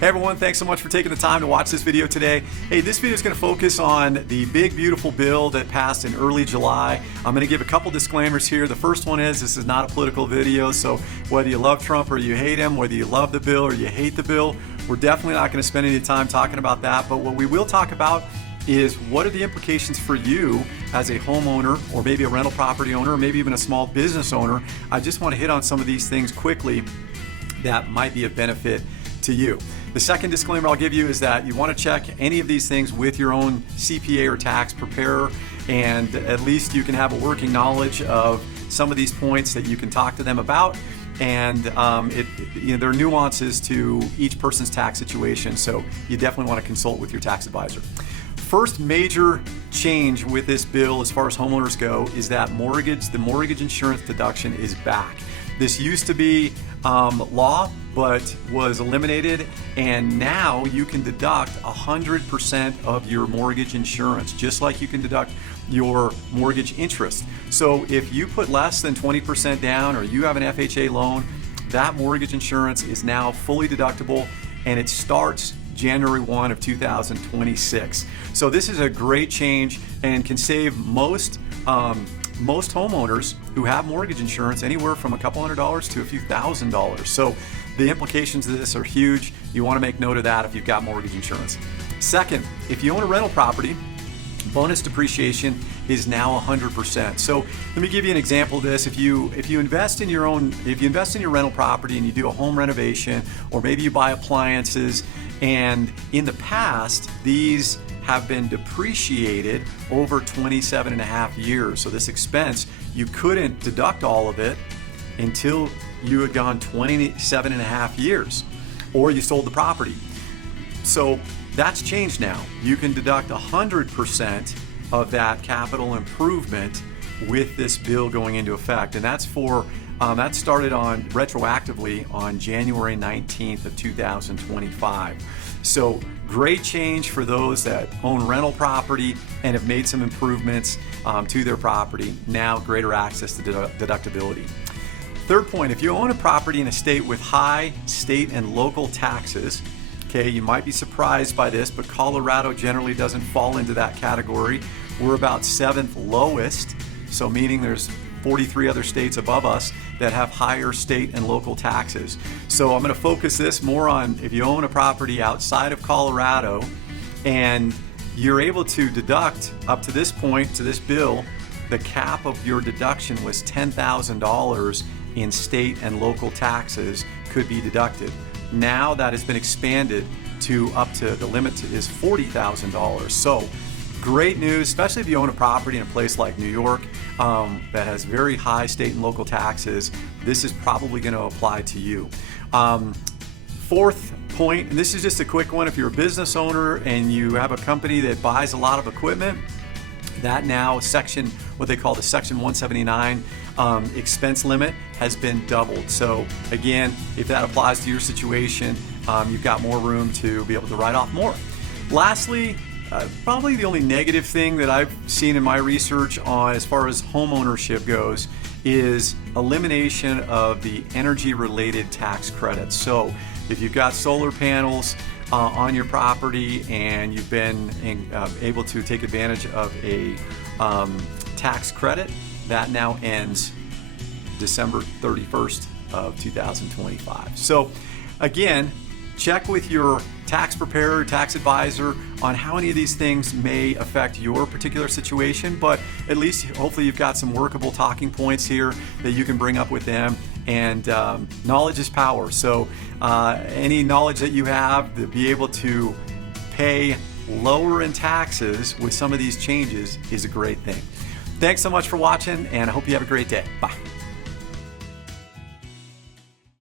Hey everyone, thanks so much for taking the time to watch this video today. Hey, this video is going to focus on the big beautiful bill that passed in early July. I'm going to give a couple disclaimers here. The first one is this is not a political video, so whether you love Trump or you hate him, whether you love the bill or you hate the bill, we're definitely not going to spend any time talking about that. But what we will talk about is what are the implications for you as a homeowner or maybe a rental property owner or maybe even a small business owner. I just want to hit on some of these things quickly that might be of benefit to you. The second disclaimer I'll give you is that you want to check any of these things with your own CPA or tax preparer, and at least you can have a working knowledge of some of these points that you can talk to them about. And there are nuances to each person's tax situation, so you definitely want to consult with your tax advisor. First major change with this bill as far as homeowners go is that the mortgage insurance deduction is back. This used to be law, but was eliminated, and now you can deduct 100% of your mortgage insurance, just like you can deduct your mortgage interest. So if you put less than 20% down or you have an FHA loan, that mortgage insurance is now fully deductible, and it starts January 1 of 2026. So this is a great change and can save most homeowners who have mortgage insurance anywhere from a couple $100s to a few $1,000s. So the implications of this are huge. You want to make note of that if you've got mortgage insurance. Second, if you own a rental property, bonus depreciation is now 100%. So let me give you an example of this. If you invest in your rental property and you do a home renovation, or maybe you buy appliances, and in the past these have been depreciated over 27 and a half years. So this expense, you couldn't deduct all of it until you had gone 27 and a half years, or you sold the property. So that's changed now. You can deduct 100% of that capital improvement with this bill going into effect. And that's that started retroactively on January 19th of 2025. So great change for those that own rental property and have made some improvements to their property. Now greater access to deductibility. Third point, if you own a property in a state with high state and local taxes, okay, you might be surprised by this, but Colorado generally doesn't fall into that category. We're about 7th lowest, so meaning there's 43 other states above us that have higher state and local taxes. So I'm going to focus this more on if you own a property outside of Colorado and you're able to deduct up to this point, to this bill, the cap of your deduction was $10,000 in state and local taxes could be deducted. Now that has been expanded to up to the limit is $40,000. So great news, especially if you own a property in a place like New York that has very high state and local taxes. This is probably going to apply to you. Fourth point, and this is just a quick one, if you're a business owner and you have a company that buys a lot of equipment, that now what they call the Section 179 expense limit has been doubled. So again, if that applies to your situation, you've got more room to be able to write off more. Lastly, probably the only negative thing that I've seen in my research on as far as home ownership goes is elimination of the energy-related tax credits. So if you've got solar panels on your property and you've been able to take advantage of a tax credit, that now ends December 31st of 2025. So again, check with your tax preparer, tax advisor on how any of these things may affect your particular situation, but at least hopefully you've got some workable talking points here that you can bring up with them. And knowledge is power. So any knowledge that you have to be able to pay lower in taxes with some of these changes is a great thing. Thanks so much for watching, and I hope you have a great day. Bye.